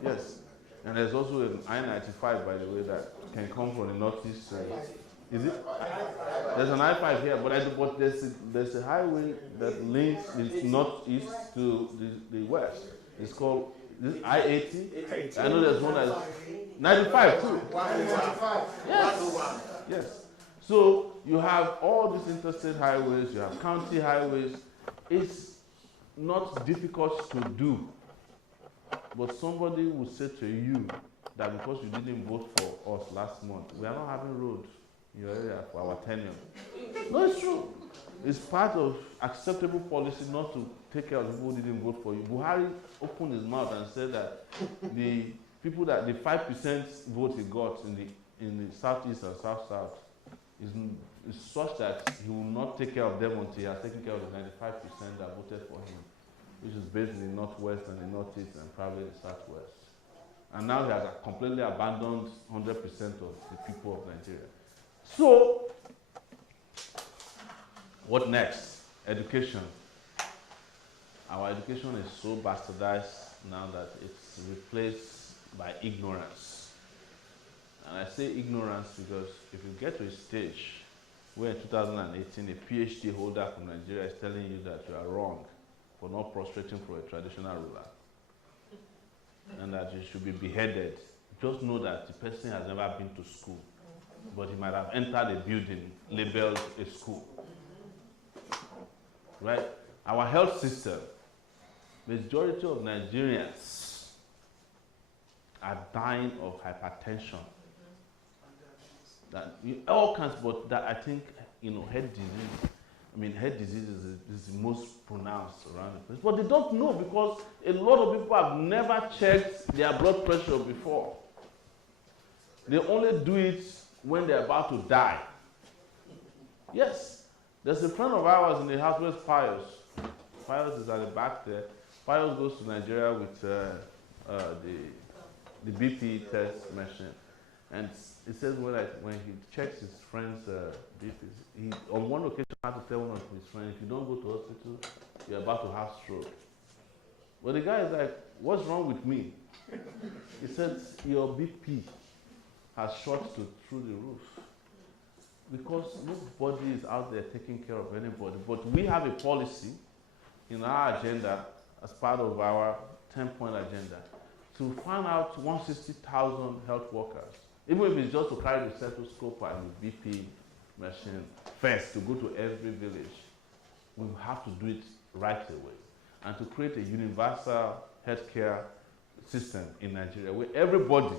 Yes. And there's also an I-95, by the way, that can come from the northeast. Is it? There's an I-5 here, but there's a highway that links the northeast to the west. It's called I-80. I know there's one that's 95 too. 195. Yes. Yes. So you have all these interstate highways, you have county highways. It's not difficult to do. But somebody will say to you that because you didn't vote for us last month, we are not having roads in your area for our tenure. No, it's true. It's part of acceptable policy not to take care of the people who didn't vote for you. Buhari opened his mouth and said that the people that the 5% vote he got in the southeast and south is such that he will not take care of them until he has taken care of the 95% that voted for him, which is based in the northwest and the northeast and probably the southwest. And now he has completely abandoned 100% of the people of Nigeria. So, what next? Education. Our education is so bastardized now that it's replaced by ignorance. And I say ignorance because if you get to a stage where in 2018 a PhD holder from Nigeria is telling you that you are wrong for not prostrating for a traditional ruler and that you should be beheaded, just know that the person has never been to school, but he might have entered a building labeled a school. Right? Our health system, majority of Nigerians are dying of hypertension. That all kinds, but that I think head disease. I mean, head disease is the most pronounced around the place, but they don't know because a lot of people have never checked their blood pressure before. They only do it when they're about to die. Yes, there's a friend of ours in the house who's Pius. Pius is at the back there. Pius goes to Nigeria with the BP test machine, and it says when he checks his friend's BPs, he on one occasion had to tell one of his friends, if you don't go to hospital, you're about to have stroke. But the guy is like, what's wrong with me? He said, your BP has shot through the roof. Because nobody is out there taking care of anybody. But we have a policy in our agenda, as part of our 10-point agenda, to find out 160,000 health workers, even if it's just to carry the stethoscope and the BP machine first, to go to every village. We have to do it right away. And to create a universal healthcare system in Nigeria, where everybody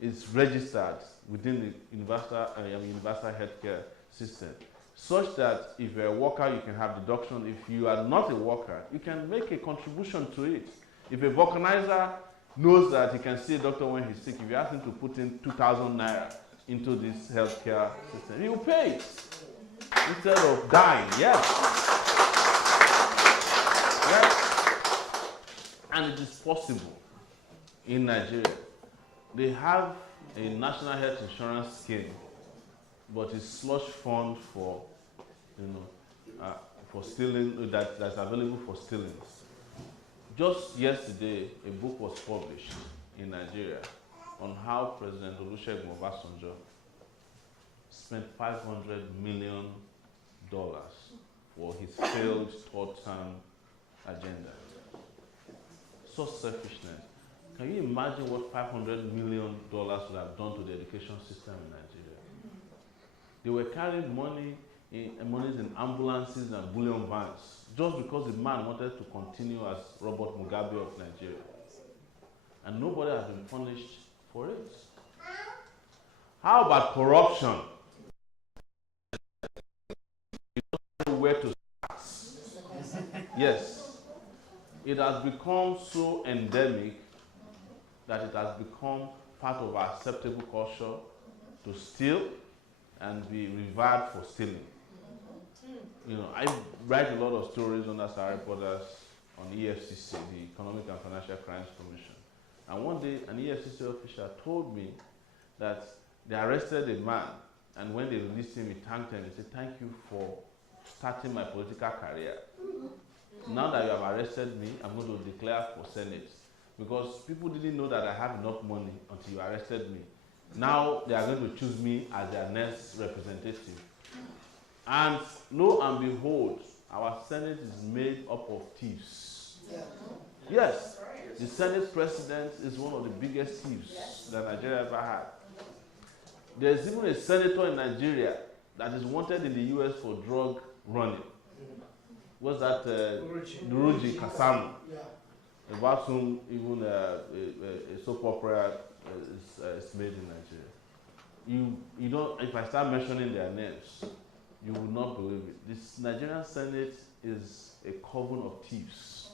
is registered within the universal healthcare system, such that if you're a worker, you can have deduction. If you are not a worker, you can make a contribution to it. If a vulcanizer knows that he can see a doctor when he's sick, if you ask him to put in 2,000 naira into this healthcare system, he will pay it instead of dying. Yes. Yes. And it is possible in Nigeria. They have a national health insurance scheme, but it's slush fund for, for stealing, that's available for stealings. Just yesterday, a book was published in Nigeria on how President Olusegun Obasanjo spent $500 million for his failed third-term agenda. Such selfishness. Can you imagine what $500 million would have done to the education system in Nigeria? They were carrying monies in ambulances and bullion vans just because the man wanted to continue as Robert Mugabe of Nigeria. And nobody has been punished for it. How about corruption? You don't know where to start. Yes. It has become so endemic that it has become part of our acceptable culture to steal and be revered for stealing. I write a lot of stories under Sahara Reporters on EFCC, the Economic and Financial Crimes Commission. And one day, an EFCC official told me that they arrested a man, and when they released him, he thanked them. He said, "Thank you for starting my political career. Now that you have arrested me, I'm going to declare for Senate." Because people didn't know that I have enough money until you arrested me. Now they are going to choose me as their next representative. And lo and behold, our Senate is made up of thieves. Yeah. Yes, the Senate president is one of the biggest thieves that Nigeria ever had. There's even a senator in Nigeria that is wanted in the US for drug running. What's that? Duruji Kasamu. Yeah. About whom even a soap opera is made in Nigeria. You don't. If I start mentioning their names, you will not believe it. This Nigerian Senate is a coven of thieves.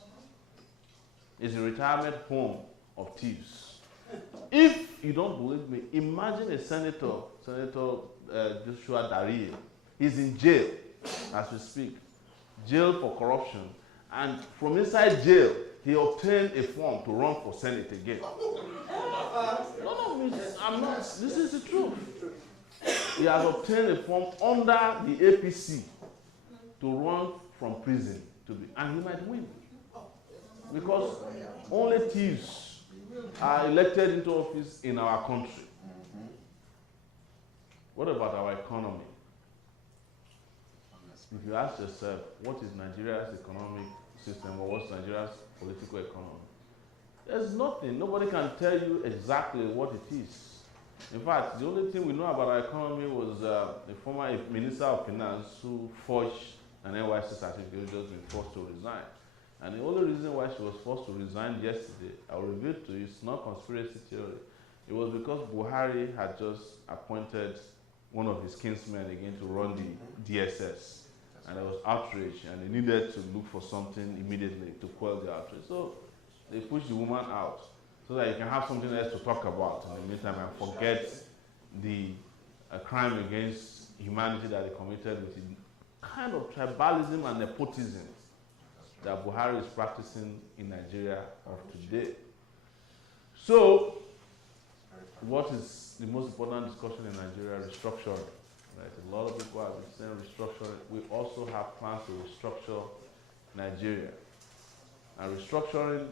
It's a retirement home of thieves. If you don't believe me, imagine a senator, Joshua Darie. He's in jail as we speak, jail for corruption, and from inside jail, he obtained a form to run for Senate again. No, I'm not. This is the truth. He has obtained a form under the APC to run from prison and he might win. Because only thieves are elected into office in our country. What about our economy? If you ask yourself, what is Nigeria's economic system or what's Nigeria's political economy? There's nothing. Nobody can tell you exactly what it is. In fact, the only thing we know about our economy was the former Minister of Finance who forged an NYC certificate who just been forced to resign. And the only reason why she was forced to resign yesterday, I will reveal to you, it's not conspiracy theory. It was because Buhari had just appointed one of his kinsmen again to run the DSS. And there was outrage, and they needed to look for something immediately to quell the outrage. So they pushed the woman out so that you can have something else to talk about in the meantime and forget the crime against humanity that they committed with the kind of tribalism and nepotism that Buhari is practicing in Nigeria of today. So, what is the most important discussion in Nigeria? Restructuring. Right? A lot of people have been saying restructuring. We also have plans to restructure Nigeria. And restructuring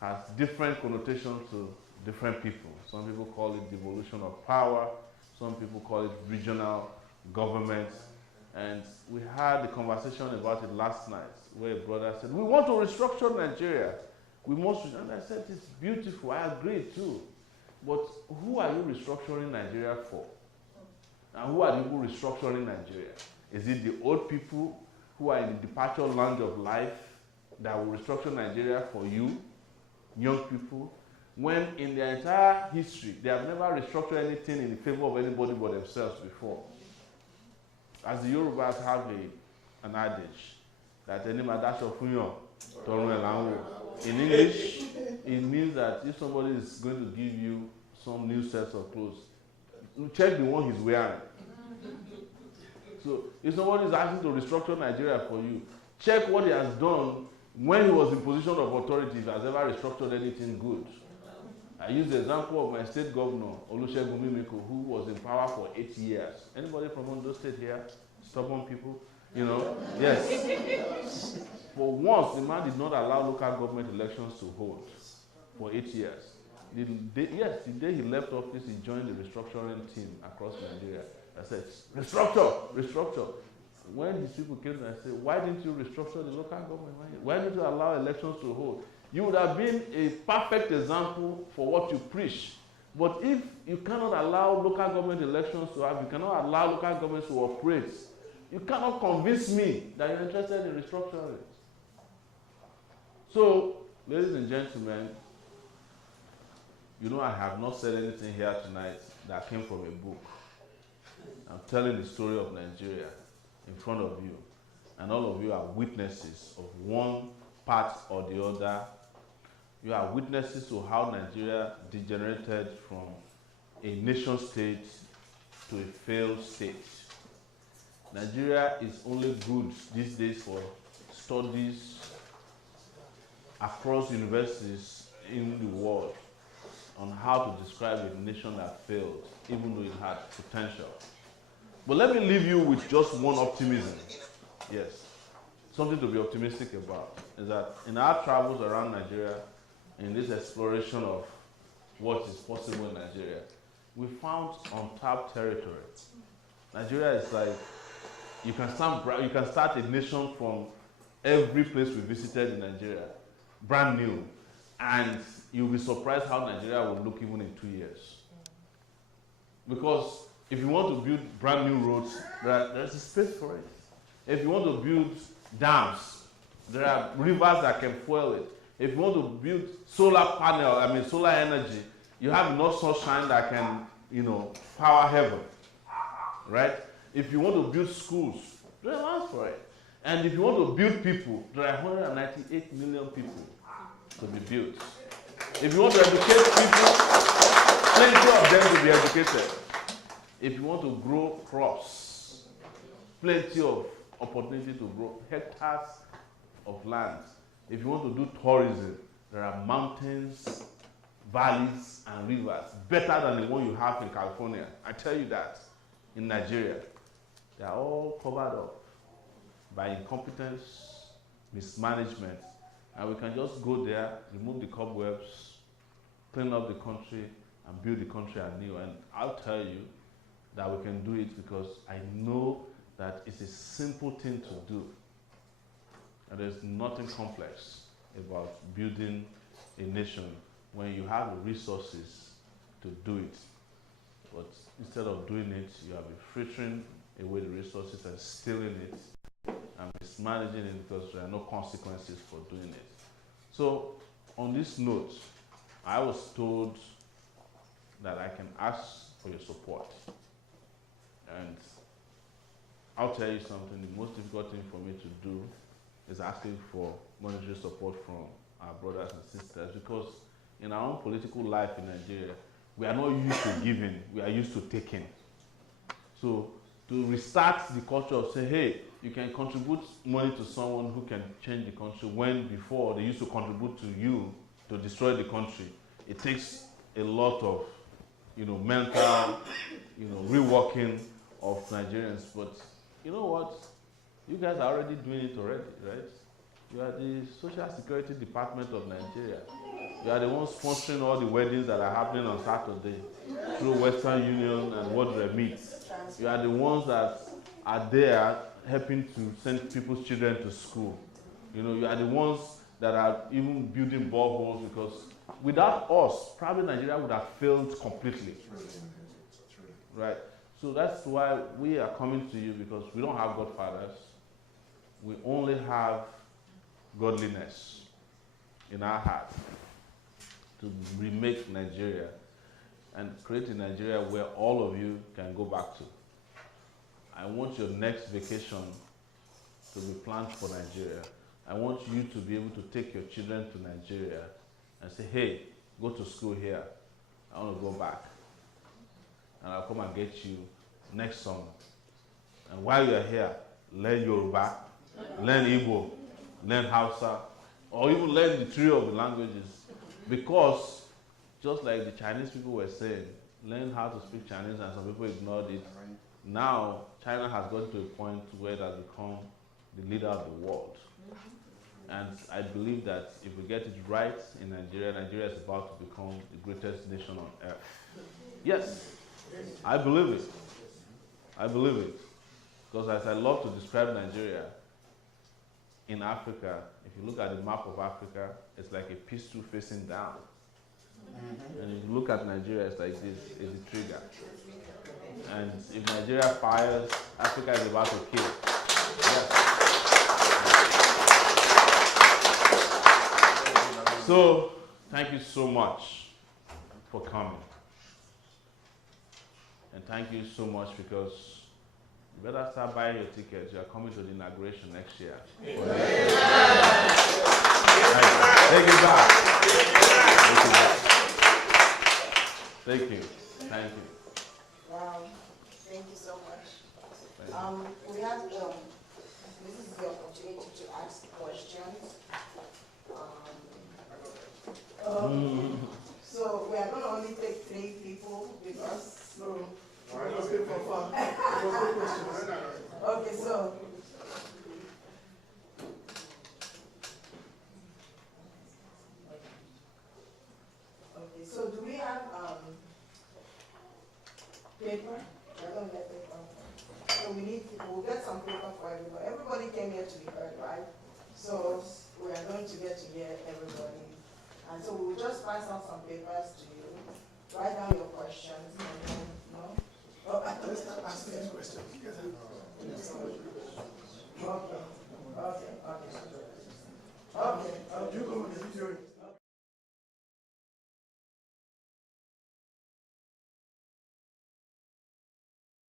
has different connotations to different people. Some people call it devolution of power. Some people call it regional government. And we had a conversation about it last night where a brother said, we want to restructure Nigeria. We must, and I said, it's beautiful, I agree too. But who are you restructuring Nigeria for? And who are the people restructuring Nigeria? Is it the old people who are in the departure lounge of life that will restructure Nigeria for you, young people, when in their entire history, they have never restructured anything in favor of anybody but themselves before? As the Yorubas have an adage, that any madasho funyo, torun elanwo. In English, it means that if somebody is going to give you some new sets of clothes, check the one he's wearing. So if somebody is asking to restructure Nigeria for you, check what he has done when he was in position of authority, if he has ever restructured anything good. I use the example of my state governor, Olusegun Mimiko, who was in power for 8 years. Anybody from Ondo State here? Stubborn people? You know? Yes. For once, the man did not allow local government elections to hold for 8 years. The day he left office, he joined the restructuring team across Nigeria. I said, restructure, restructure. When these people came to me, I said, why didn't you restructure the local government? Why didn't you allow elections to hold? You would have been a perfect example for what you preach. But if you cannot allow local government elections to have, you cannot allow local governments to operate, you cannot convince me that you're interested in restructuring it. So, ladies and gentlemen, you know I have not said anything here tonight that came from a book. I'm telling the story of Nigeria in front of you. And all of you are witnesses of one part or the other. You are witnesses to how Nigeria degenerated from a nation state to a failed state. Nigeria is only good these days for studies across universities in the world on how to describe a nation that failed, even though it had potential. But let me leave you with just one optimism. Yes, something to be optimistic about is that in our travels around Nigeria, in this exploration of what is possible in Nigeria, we found untapped territory. Nigeria is like, you can start a nation from every place we visited in Nigeria, brand new, and you'll be surprised how Nigeria will look even in 2 years. Because if you want to build brand new roads, there's a space for it. If you want to build dams, there are rivers that can fuel it. If you want to build solar energy, you have enough sunshine that can, power heaven, right? If you want to build schools, there are lands for it. And if you want to build people, there are 198 million people to be built. If you want to educate people, plenty of them to be educated. If you want to grow crops, plenty of opportunity to grow hectares of land. If you want to do tourism, there are mountains, valleys, and rivers, better than the one you have in California. I tell you that. In Nigeria, they are all covered up by incompetence, mismanagement, and we can just go there, remove the cobwebs, clean up the country, and build the country anew. And I'll tell you that we can do it because I know that it's a simple thing to do. And there's nothing complex about building a nation when you have the resources to do it. But instead of doing it, you have been frittering away the resources and stealing it and mismanaging it because there are no consequences for doing it. So, on this note, I was told that I can ask for your support. And I'll tell you something, the most difficult thing for me to do is asking for monetary support from our brothers and sisters, because in our own political life in Nigeria, we are not used to giving, we are used to taking. So to restart the culture of say, hey, you can contribute money to someone who can change the country, when before they used to contribute to you to destroy the country. It takes a lot of, mental, reworking of Nigerians. But you know what? You guys are already doing it already, right? You are the Social Security Department of Nigeria. You are the ones sponsoring all the weddings that are happening on Saturday through Western Union and World Remit. You are the ones that are there helping to send people's children to school. You are the ones that are even building boreholes, because without us, probably Nigeria would have failed completely. Right? So that's why we are coming to you, because we don't have godfathers. We only have godliness in our heart to remake Nigeria and create a Nigeria where all of you can go back to. I want your next vacation to be planned for Nigeria. I want you to be able to take your children to Nigeria and say, hey, go to school here. I want to go back. And I'll come and get you next summer. And while you're here, learn Yoruba, learn Igbo, learn Hausa, or even learn the three of the languages. Because, just like the Chinese people were saying, learn how to speak Chinese, and some people ignored it. Now, China has gotten to a point where it has become the leader of the world. And I believe that if we get it right in Nigeria, Nigeria is about to become the greatest nation on earth. Yes, I believe it. I believe it. Because as I love to describe Nigeria, in Africa, if you look at the map of Africa, it's like a pistol facing down. And if you look at Nigeria, it's like this, it's a trigger. And if Nigeria fires, Africa is about to kill. Yes. So, thank you so much for coming. And thank you so much, because you better start buying your tickets. You are coming to the inauguration next year. Take it back. Take it back. Thank you. Thank you. Wow. Thank you so much. We have this is the opportunity to ask questions. So we are going to only take 3 people because Let's go for fun. okay, so do we have paper? I don't get paper. So we'll get some paper for everybody. Everybody came here to be heard, right? So we are going to get to hear everybody. And so we'll just pass out some papers to you. Write down your questions. And then, no? Let's start asking questions. Okay.